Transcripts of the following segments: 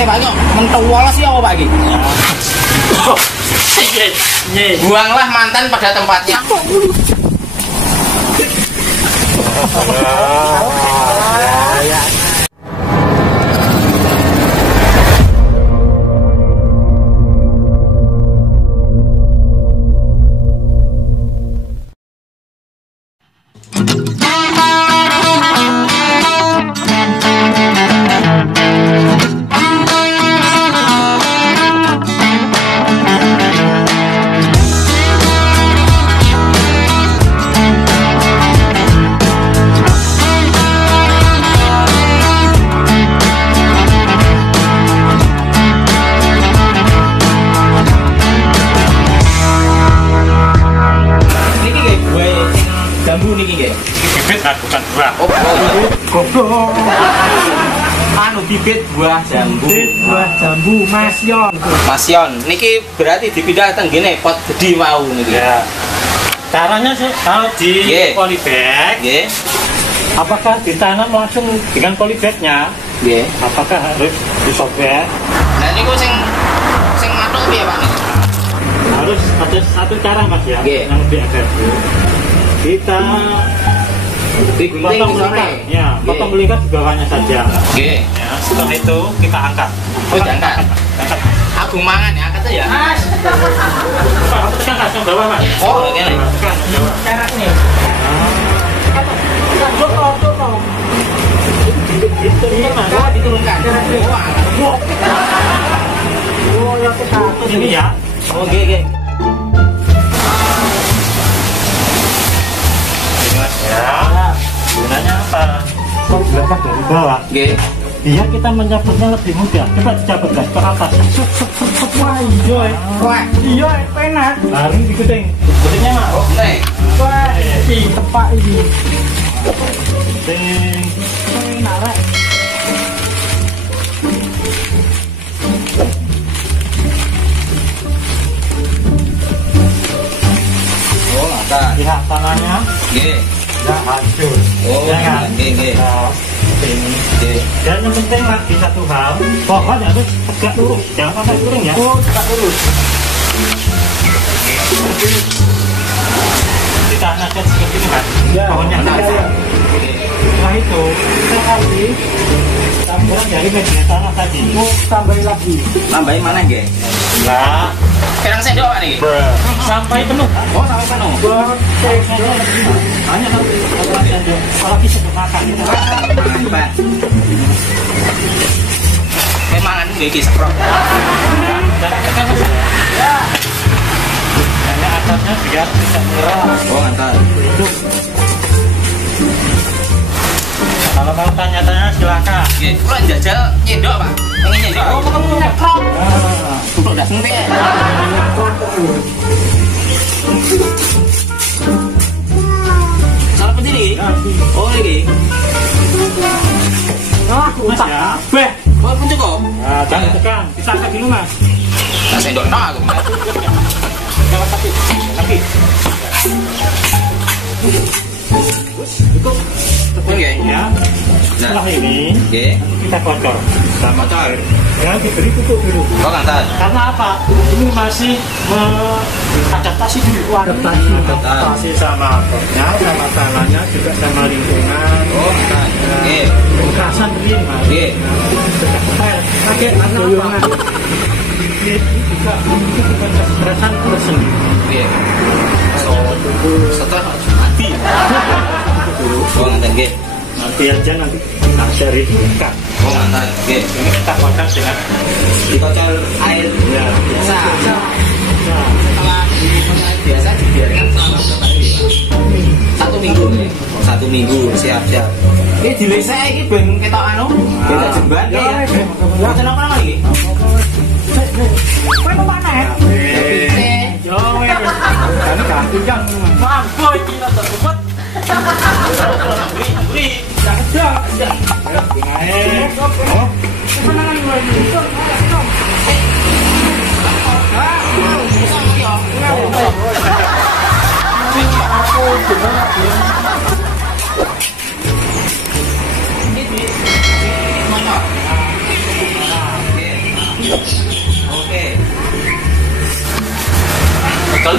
Saya banyak mentuwolos ya apa Pak iki? Buanglah mantan pada tempatnya. Jambu niki nggih. Bibit bukan buah. Oh, goblok. Anu bibit buah jambu. Bibit buah jambu Masyon. Masyon. Niki berarti dipindah teng ngene pot gede mau niki. Ya. Caranya sih kalau di polybag, apakah ditanam langsung dengan polybagnya? Nggih. Apakah harus disobek? Nah niku sing matuk piye Pak niku? Harus ada satu cara Mas ya, yang lebih efektif. Kita potong melingkar, ya, potong melingkar di bawahnya saja. Oke. Ya, setelah itu kita angkat. Oh, angkat. Aku mangan ya, angkat ya. Mas. Pak, tekan langsung bawah Mas. Oh, ngene. Tekan bawah. Caranya. Itu Mas. Diturunkan. Oh, ya kita Ini ya. Oh, nggih. Ya, gunanya apa? Kok belakang dari bawah? Nggih. Biar kita menyabutnya lebih mudah. Coba dicabut guys ke atas. wah iya. Wah, iya penak. Baru dikuting. Kutingnya mah. Oh, nek. Wah, iki tepak iki. Kuting. Enak rek. Oh, mantap. Lihat tanahnya. Nggih. Nggak hancur. Oh, Ya kan? nggih. Nah, ini. Nggih. Dan yang penting lagi satu hal, pohon harus tegak lurus, jangan sampai turun ya. Oh, tegak lurus. Kita naset seperti ini Mas. Ya, Pohonnya ya, naset. ya. Setelah itu, sekali campuran dari media tanah tadi. Mau tambahin lagi. Tambahin mana nggih? Enggak. Pirang sendok Pak niki? Sampai penuh. Oh, sampai penuh. Hanya satu saja. Kalau bisa makan. Mantap. Mangan nggih iki seprot. Dan tekan Mas. Ya. Hanya atasnya biar tidak menyerah. Oh, mantap. Itu. Kalau mau tanya-tanya silakan. Nggih, kula njajal nyendok, Pak. Pengen nyendok. Oh, kamu nyekrok. Untuk ndak sentek. Salah penting iki? Oh, iki. Mas ya. Beh, Oh, pun cukup. Nah, jangan tekan. Bisa angkat dulu Mas. Nah, sendok no aku. Jangan kaki. Cukup. Oke. Ya. Setelah ini Nggih. kita kocor. Sama cor. Ya, diberi pupuk dulu. Oh, mantap. Karena apa? Ini masih adaptasi dulu. Adaptasi sama potnya, sama tanahnya, juga sama lingkungan. Oh, mantap. Nggih. Kerasan beli Mas. Nggih. pakai doyongan. Ini juga bukan kekerasan tersendiri. Nggih. Setelah mati. Oh, mantap nggih. Nanti aja nanti dari ikan. Oh, mantap. Nggih. Ini kita kocor dengan Dikocor air ya biasa. Nah, Setelah dikocor air biasa dibiarkan selama berapa hari, Pak? 1 minggu. 1 minggu, siap. Ini dilesek iki ben ketok anu, beda jemban ya. Lah kenapa lagi? Kowe mau mana ya? yo wes. Kan kaki yang Mampu iki lho cepet. Beri. ada. Naik. Oh, kemenangan gue ini. Aku gimana? Ini di mana?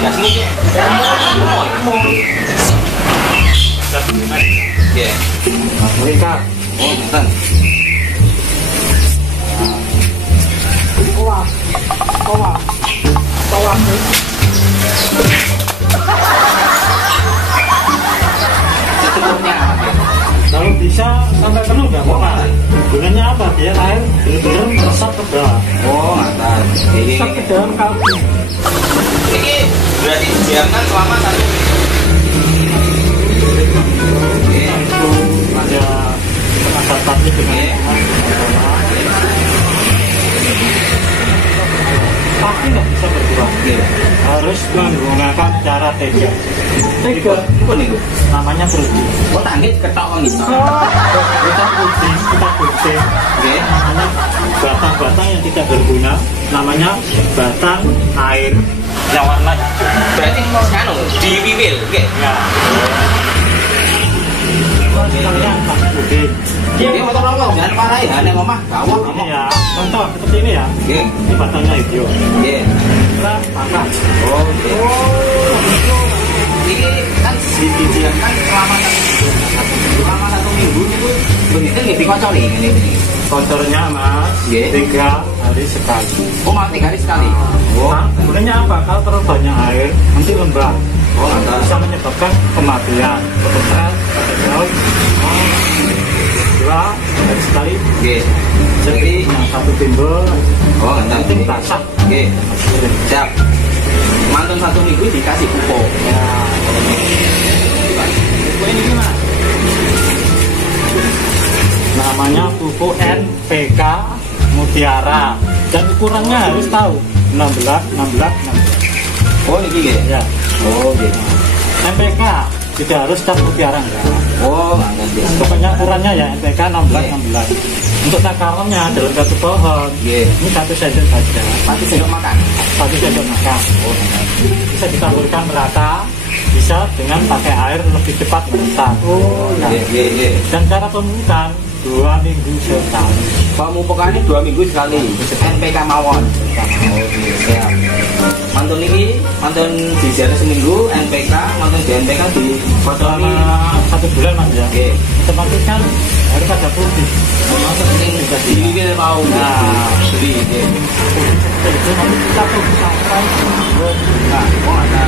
dikasih ya. Oke. Mereka Oh, ngeten. Wah. Wah. Wah. Secukupnya. kalau bisa sampai penuh nggak apa-apa. Gunanya apa? Biar air benar-benar meresap ke bawah. Oh, ngeten. Ini Sak ke dalam kaldu. ini berarti didiamkan selama 1 minggu. Oke. Itu ada pengadaptasi dengan tapi nggak bisa berkurang. Oke. Harus menggunakan cara tega. Tiga. Pun itu. Namanya protein. Oh, tanggit ketok kan bisa. Kita gunting, Oke. namanya batang-batang yang tidak berguna, namanya batang air yang warna hijau. Berarti anu diwiwil, oke. Ya. Misalnya pakai puding. Dia motor rokok jangan parah ya, nek omah gawah Ini ngomong. ya, contoh seperti ini ya. Oke. Ini batangnya hijau. Oke. Kita patah. Oh, oke. Ini kan didiamkan selama 1 minggu itu begitu nggih dikocori ngene iki. Kotornya mas, Iya. 3 hari sekali. Oh, mau 3 hari sekali. Oh. Nah, gunanya apa? Kalau terlalu banyak air, nanti lembab. Oh, mantap. Bisa menyebabkan kematian. Stres, sakit perut. 2 hari sekali. Oke. Jadi yang satu timbul, Oh, mantap. penting basah. Oke. Siap. Mantun 1 minggu dikasih pupuk. Ya, Pupuk ini gimana? namanya pupuk NPK Mutiara. Dan ukurannya harus tahu 16, 16, 16. Oh, ini nggih. Ya, Oh, oke. NPK tidak harus cap mutiara enggak. Oh, mantap ya. Pokoknya ukurannya ya NPK 16, 16. Untuk takarannya dalam satu pohon, Iya. ini 1 sendok saja. Pasti sendok makan. 1 sendok makan. Bisa ditaburkan merata, bisa dengan pakai air lebih cepat meresap. Nah, Iya, iya, iya. dan cara pemupukan 2 minggu sekali. Pemupukannya 2 minggu sekali. NPK mawon. Siap. Mantun ini, mantun dijaga seminggu, NPK, mantun di NPK di Selama kotori. 1 bulan mas ya. Oke. Otomatis kan harus ada putih. Mantun ini bisa diwil mau. Nah. Jadi, oke. Itu nanti kita tunggu sampai 2 bulan. Oh, ada.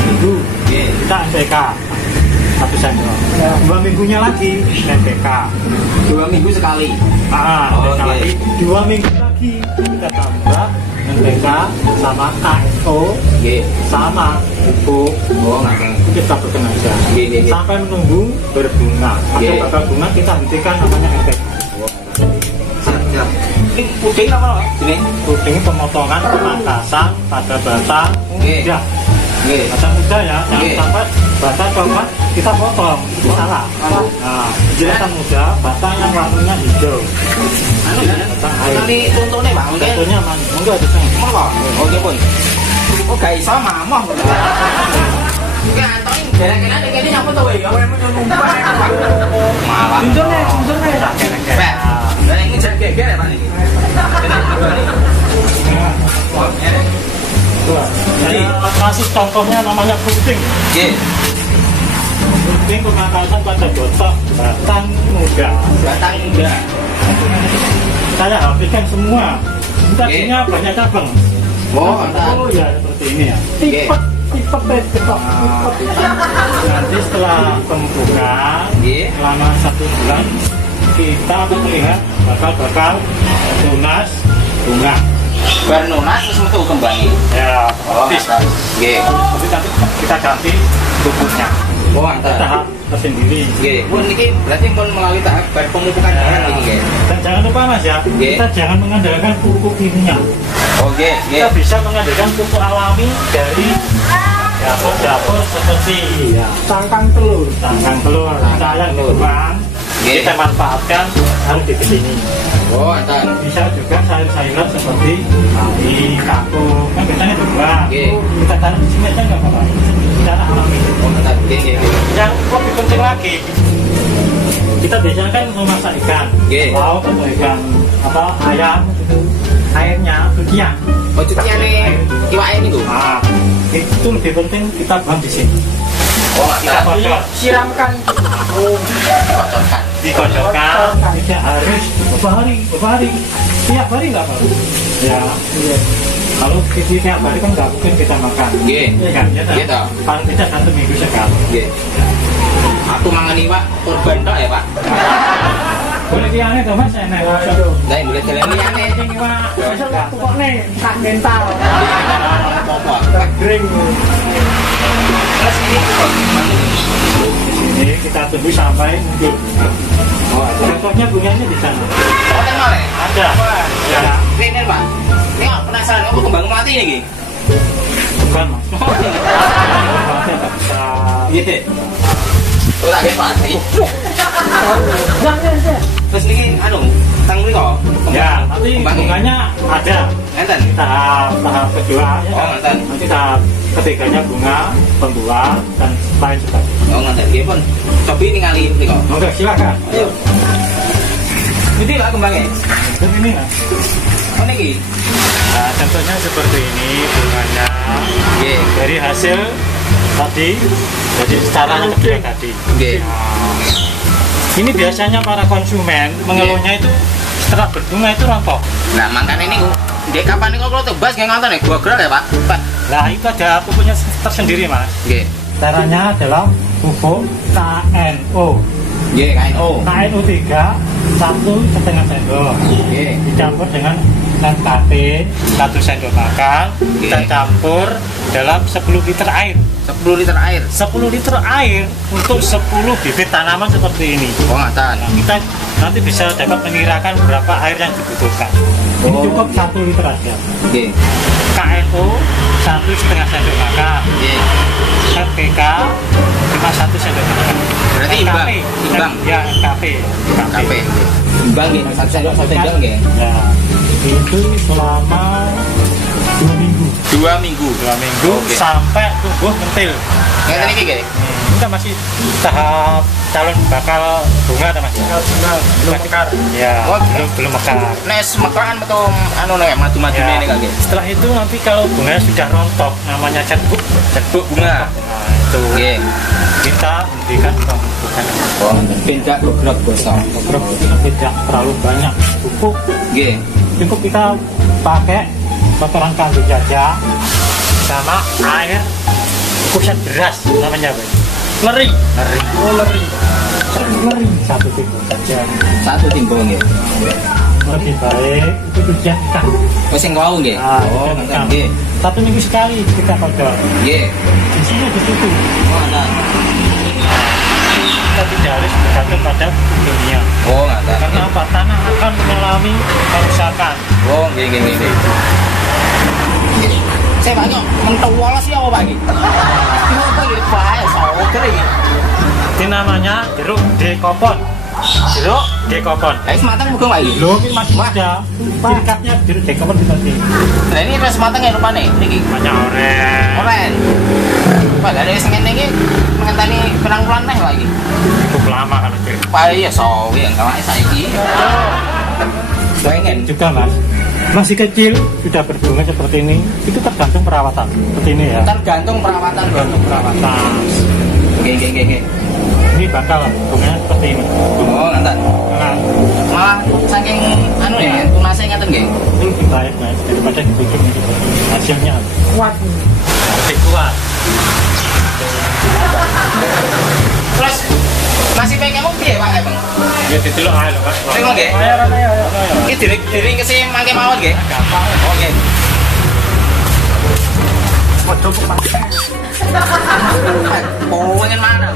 Minggu Oke. kita NPK 1 sendok. 2 minggunya lagi NPK. 2 minggu sekali. Oh, NPK oke. lagi 2 minggu lagi kita tambah NPK sama KSO Oke. sama pupuk. Oh, nggak tahu. Itu kita berikan aja Iya, iya, iya. sampai menunggu berbunga. Kalau Iya. bakal bunga kita hentikan namanya NPK. Siap, siap. Ini puding apa loh? Ini. Puding pemotongan pemangkasan pada batang Oke. muda. Oke. Batang muda ya, jangan Oke. sampai batang coklat kita potong, itu salah. Nah, batang muda, batang yang warnanya hijau. Anu ya. Batang air. Tadi contohnya Bang, mungkin. Contohnya monggo bisa. Monggo. Oke pun. Oh, gak iso mamoh. Oke, Antoni kira-kira ini nyapa tuh ya? Malah. Unjurnya. Pak. Dan ini jadi geger ya Pak ini. Jadi kasih contohnya namanya puding. Oke. Puding pemangkasan pada botok batang muda. Batang muda. Saya habiskan semua. Tadinya banyak cabang. Oh, mantap. Oh ya seperti ini ya. Oke. Nanti setelah pembukaan Oke. selama 1 bulan kita akan melihat bakal tunas bunga. Bernunas terus metu kembali. Ya, Oh, otomatis. mantap. Oke. Tapi nanti kita ganti pupuknya. Oh, mantap. Tahap tersendiri. Oke. Pun ini berarti pun melalui tahap pemupukan barang ini, guys. Dan jangan lupa mas ya, Oke. kita jangan mengandalkan pupuk kimia. Oke, oke. Kita bisa mengandalkan pupuk alami dari dapur-dapur seperti ya, Tangkang telur. tangkang telur, kita yang dibuang, Oke. kita manfaatkan harus di sini. Oh, mantap. Bisa juga sayur-sayuran seperti padi, kangkung, kan biasanya dibuang. Oke. Kita tanam di sini aja nggak apa-apa. Secara alami. Oh, mantap. Oke, oke, oke. Yang lebih penting lagi, kita biasanya kan memasak ikan, Oke. lauk atau ikan apa ayam, gitu. Airnya cucian. Oh, Oh, cuciannya iwake niku. Nah, itu lebih penting kita buang di sini. Oh, Kita mantap. kocok, Siramkan. Dikocokkan. dikocokkan. Tidak harus beberapa hari. Tiap hari nggak apa. Ya, iya. Kalau tiap hari kan nggak mungkin kita makan. Nggih. Iya kan? Ya, Iya, toh. paling tidak 1 minggu sekali. Nggih. Aku mangan iwak korban tok ya, Pak. Boleh liane toh Mas, enak. Lah, boleh jalan liyane. Ini Pak. Pokok nih, tak mental. Apa? Kering. Terus ini Ini kita tunggu sampai mungkin. oh, ada. Contohnya bunganya di sana. Oh, tengok le. Ada. Ya, Ini, Pak. Ini aku penasaran apa kembang mati ini, Ki? bukan Mas. Bunganya nggak bisa. Iya. Oh, tak kayak mati. Terus ini anu, tang mriko. Ya, nanti bunganya ada. Enten. Tahap kedua ya Oh, kan? ngeten. Nanti tahap ketiganya bunga, pembuah dan lain sebagainya. Oh, ngeten. Nggih pun. Cobi ningali mriko. Oke, silakan. Ayo. Ini lah kembangnya. Dan ini Mas. Oh, niki. Nah, contohnya seperti ini bunganya Nggih. dari hasil tadi, jadi secara kedua tadi. Nggih. Ini biasanya para konsumen mengeluhnya itu setelah berbunga itu rontok. Nah, makanya ini nggih kapan niku kalau tebas nggih ngoten ya, gua gerak ya, Pak. Pak. Nah, itu ada pupuknya tersendiri Mas. Nggih. Caranya adalah pupuk KNO. Nggih, KNO. KNO 3, 1,5 sendok. Nggih. Dicampur dengan NKT 1 sendok makan. Kita campur dalam 10 liter air. 10 liter air. 10 liter air untuk 10 bibit tanaman seperti ini. Oh, ngatan. Nah, kita nanti bisa dapat mengirakan berapa air yang dibutuhkan. Ini Oh. cukup 1 liter aja. Nggih. KNO 1,5 sendok makan. Nggih. NPK 51 sendok makan. Berarti imbang. Imbang. Ya, NKP. KP. Imbang nggih, satu sendok nggih. Ya, itu selama 2 minggu. 2 minggu. 2 minggu Oke. sampai tumbuh mentil. Ngeten iki nggih. Kita masih tahap calon bakal bunga atau masih? Belum mekar. Ya, Oh, belum mekar. Nes mekaran betul anu nek madu-madune ini Ya, nggih. setelah itu nanti kalau bunganya sudah rontok, namanya cerbuk. Cerbuk bunga. Nah, itu Nggih. kita hentikan pemupukan. Oh, beda gogrok gosong. Program kita tidak terlalu banyak pupuk, Nggih. cukup kita pakai kotoran kambing saja sama air kuset beras namanya apa? Leri. Oh, leri. Satu timbul saja. Satu timbul nggih. Lebih baik itu cucian ikan. Oh, sing wau nggih. Nah, Oh, cucian ngeten ikan. nggih. 1 minggu sekali kita kotor. Nggih. Isinya di situ. Oh, ngeten. Kita tidak harus bergantung pada dunia. Oh, ngeten. Karena apa? Tanah akan mengalami kerusakan. Oh, nggih nggih nggih. Nggih. Saya banyak mentowolas ya apa Pak iki? Ini apa iki? Bae soger iki. Ini namanya jeruk dekopon. Jeruk dekopon. Lah wis mateng muga Pak iki. Loh, ini masih ada. Ciri khasnya jeruk dekopon seperti ini. Lah ini wis mateng ya rupane niki. Banyak oren. Oren. Pak dari wis ngene iki ngenteni pirang bulan neh Pak iki. Cukup lama kalau jeruk. Pak iya sawi yang kawake saiki. Pengen Juga Mas, masih kecil sudah berbunga seperti ini, itu tergantung perawatan. Seperti ini ya. tergantung perawatan Bro. Tergantung perawatan. Nggih nggih nggih nggih. Ini bakal bunganya seperti ini. Oh, ngenten. Nah, Malah saking anu ya, tunase ngeten nggih. itu lebih baik Mas daripada dibikin ini. Hasilnya Kuat. lebih kuat. Terus masih pengen kamu piye Pak Emang? Ya didelok ae lho Mas. Tengok nggih. Ayo. Iki diri kese mangke mawon nggih. Gampang. Oke. Oh, pengen mana?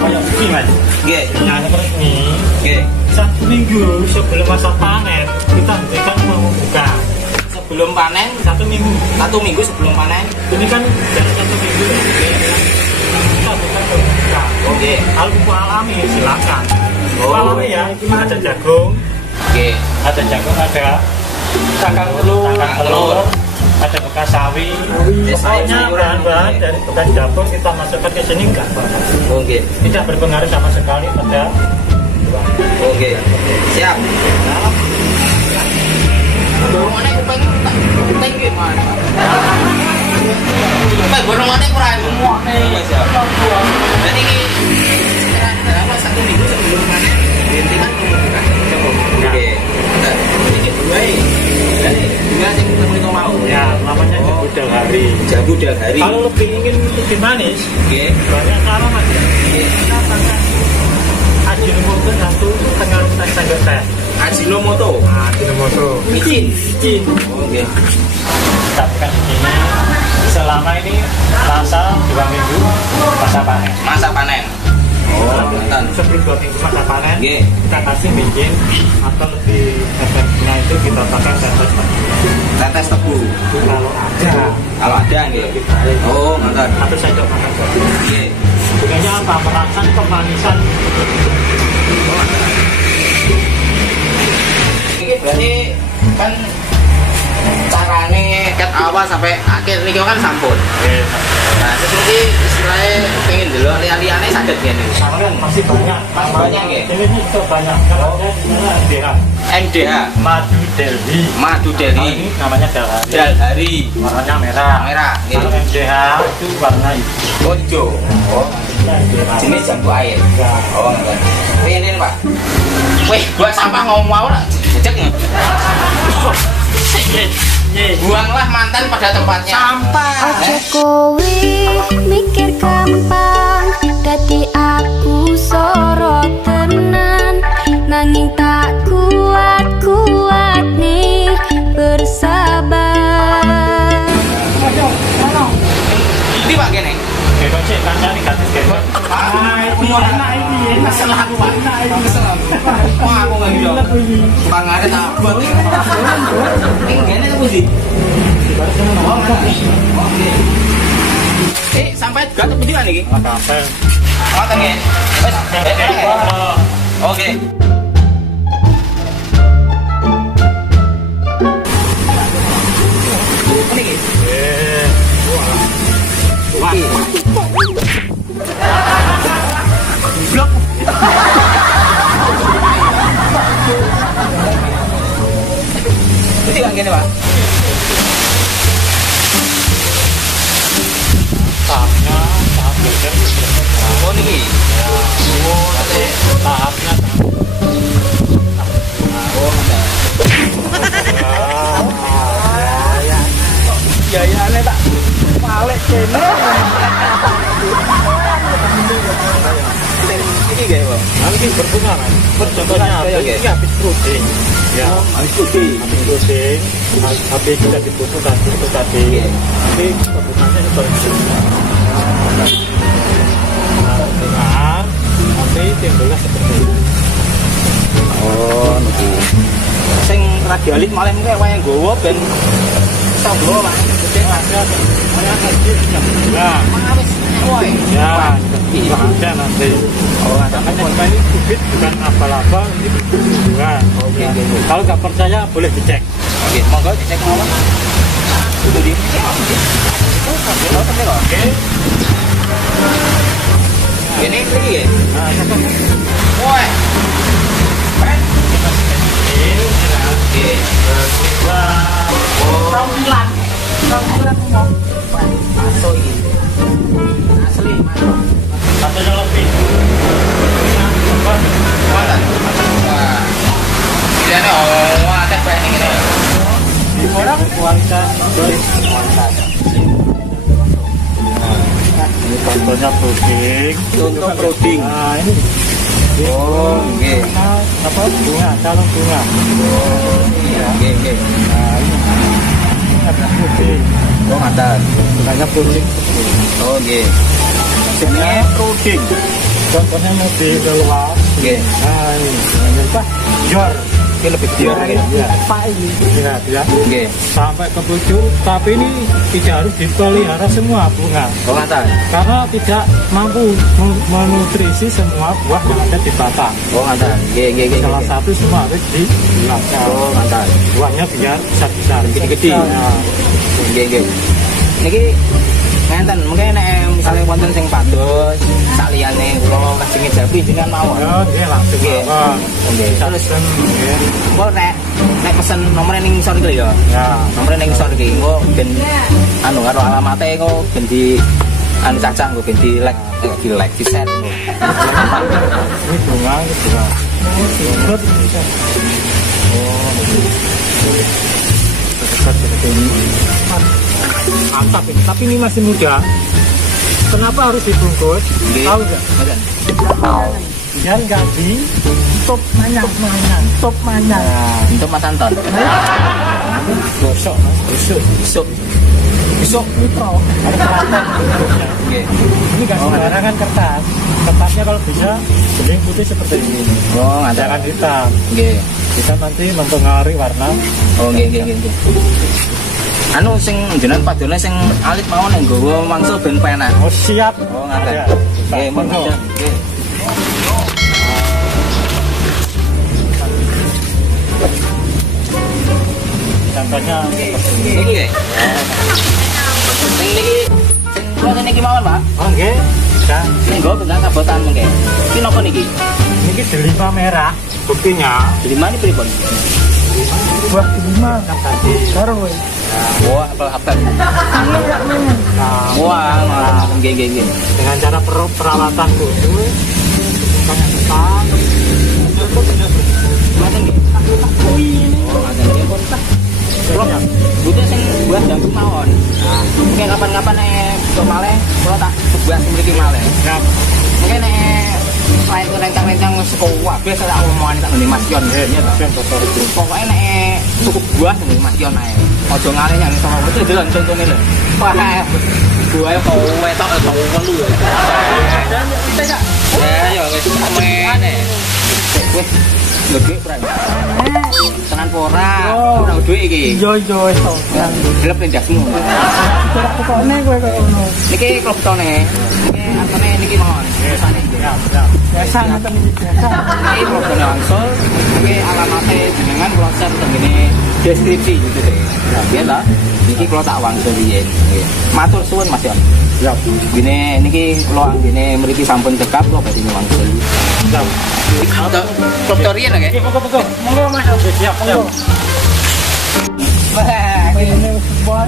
Kayak ini Mas. Nggih. Nah, seperti ini. Nggih. 1 minggu sebelum masa panen kita hentikan membuka. Sebelum panen 1 minggu. 1 minggu sebelum panen. Ini kan dari 1 minggu ya. Kita hentikan membuka. Oke. Kalau pupuk alami silakan. Pupuk Oh. alami ya, ada jagung, Nggih. ada Cangkang telur. ada bekas sawi. Yes, Pokoknya sayur. bahan-bahan dari bekas dapur kita masukkan ke sini enggak banyak. Oke. Tidak berpengaruh sama sekali pada Oke. Siap. Dorong kuping Pak bolongannya kurang. Wes ya. Jadi ini dalam 1 minggu sebelum panen dihentikan pembukaan. Oke. Nah, ini buai. Jadi bunga sing ketemu mau. Ya, namanya jambu dalhari. Jambu dalhari. Kalau lebih ingin lebih manis, Oke. banyak cara mas ya. Kita pakai Ajinomoto 1,5 cm teh. Ajinomoto. Ajinomoto. Micin. Micin. Oke. Tapkan ini selama ini masa 2 minggu masa panen. Masa panen. Oh, mantan. Sebelum 2 minggu masa panen, Oke. kita kasih micin atau lebih efeknya itu kita pakai tetes tebu. Tetes tebu. Kalau ada nggih. Oh, mantan. atau sendok makan kopi. Oke. Gunanya apa? Merangsang kemanisan. Ini berarti kan carane ket awal sampai akhir niki kan sampun. Nah, terus mungkin istilahnya pengen dulu liane saged ngene. Sekarang masih banyak. Banyak ya? Ini juga banyak. Kalau saya di sana MDH. MDH, Madu Delhi. Madu Kalau Delhi, ini namanya dalhari. dalhari, Warnanya merah. merah. Kalau MDH itu warna hijau. Oh, hijau. Oh, MDH. jenis jambu air. Ya. Oh, nggak. Ini Pak. Wih, buat sampah ngomong lah. Cek nggak? Buanglah mantan pada tempatnya. Sampah. Ojo kowe mikir gampang, dadi aku sorot tenan, nanging tak kuat nih bersabar. Ini Pak gini. Bebas sih, kan cari gratis bebas. Enak ini, masalah aku Pak. Masalah. Wah, aku nggak gitu. Pangannya tak buat. Ini gini apa sih? Oh, oke. Sampai juga kemudian nih. Apa-apa. Matang ya. Oke. Blok. Itu kan gini Pak. Tahapnya tahap belajar. Oh ini. Tahapnya Oh ada. Ya ya aneh tak. Balik kene. Ini gak Pak? nanti berbunga kan. Contohnya ini habis protein. Ya, Habis putih. habis protein, habis kita dipotong tadi itu tadi. Nanti kebutuhannya seperti itu. Nah, nanti timbulnya seperti itu. Oh, niki. Sing radialit malah mengke wayang gowo ben iso gowo Pak. Jadi ada tadi yang bunga. Woi. Ya, ada nanti. Oh, ada Makanya ini bibit bukan apa-apa, ini bunga. Oke, Ya. oke, oke. Kalau nggak percaya boleh dicek. Oke, monggo dicek mawon. Itu di. Oke. Ini iki ya. Nah, itu Woi. Ben. Oke. Masuk iki. Asli. satu yang lebih. Mantan. Wah. Pilihannya wah teh bae ngene. Di orang kualitas, kualitas. Ini contohnya puding. Contoh puding. Nah, ini. Oh, nggih. Apa bunga, calon bunga. Nggih, nggih. Nah, ini ada puding. Oh, mantan. Bunganya puding. Oh, nggih. Jenenge puding. Contohnya lebih keluar. Nggih. Nah, ini apa? Jor. Ini lebih dior nggih. Ya, Pak ini. Ya, ya. Nggih. Sampai ke pucuk, tapi ini tidak harus dipelihara semua bunga. Oh, mantan. Karena tidak mampu menutrisi semua buah yang ada di batang. Oh, mantan. Nggih, nggih, nggih. Salah satu semua harus dibilaskan. Oh, mantan. Buahnya biar besar-besar. Gede-gede. Ya. Nggih, nggih. Niki Ngenten, mungkin misalnya wonten sing padus, saliyane kula kasih ngejabi jenengan mawon. Ya, nggih langsung. Nggih. Terus Nggih. kok nek pesen nomornya ning ngisor iki lho ya. Ya. Nomornya ning ngisor iki engko ben anu karo alamate engko ben di anu cacang engko ben di like di share. Ini bunga, ini bunga. Sebut bisa. Seperti ini. Mantap ini. Tapi ini masih muda. Kenapa harus dibungkus? Tahu nggak? Biar nggak di top manyan. Untuk Mas Anton. Gosok, mas. Besok. Mikro. Nggih. Ini nggak sembarangan kertas. Kertasnya kalau bisa bening putih seperti ini. Oh, ada. Jangan hitam. Nggih. Bisa nanti mempengaruhi warna. Oh, nggih. Anu sing jenengan padone sing alit mawon nek nggawa mangsul ben penak. Oh siap. Oh, ngaten. Ya, Nggih, mun monggo. nggih. Contohnya Niki nggih. Sing niki sing kula niki mawon, Pak. oh nggih. Dan Sing nggawa benang kabotan mengke. Iki napa niki? ini delima merah. Buktinya Jadi mana pripun? buah delima kan tadi. Karo Wah, apel. nah, Wah, nggih. dengan cara perawatan khusus banyak ketan. Ngoten nggih. Oh, ngaten nggih pun. Kula butuh sing buah dan mawon. Mungkin kapan-kapan untuk malih kula tak buah mriki malih. Nah, Mungkin selain rencang-rencang sekolah biasa tak omongan tak ngene Mas Yon. Pokoknya nek cukup buah ngene Mas Yon ae. Aja ngalih nyang sama betul delon contone lho. Wah, buah kok wetok kok welu ya. Ya wis mene. Wis gede prang. Tenan pora. Ora duwe iki. Yo itu. Gelep ndasmu. Corak pokoknya gue kayak ngono. Niki kloptone. Niki antene niki mohon. Biasane. Biasa nonton ini biasa. Ini program langsung, ini alamatnya jenengan kalau share tentang deskripsi gitu deh. Nah, biar lah, ini kalau tak wangsul dia. Matur suwun Mas Yon. siap. Gini, ini kalau gini meriki sampun cekap, lo berarti ini wangsul. Siap. Doktorian ya? Pokok. Monggo Mas. Siap, monggo. Wah, Ini sebuah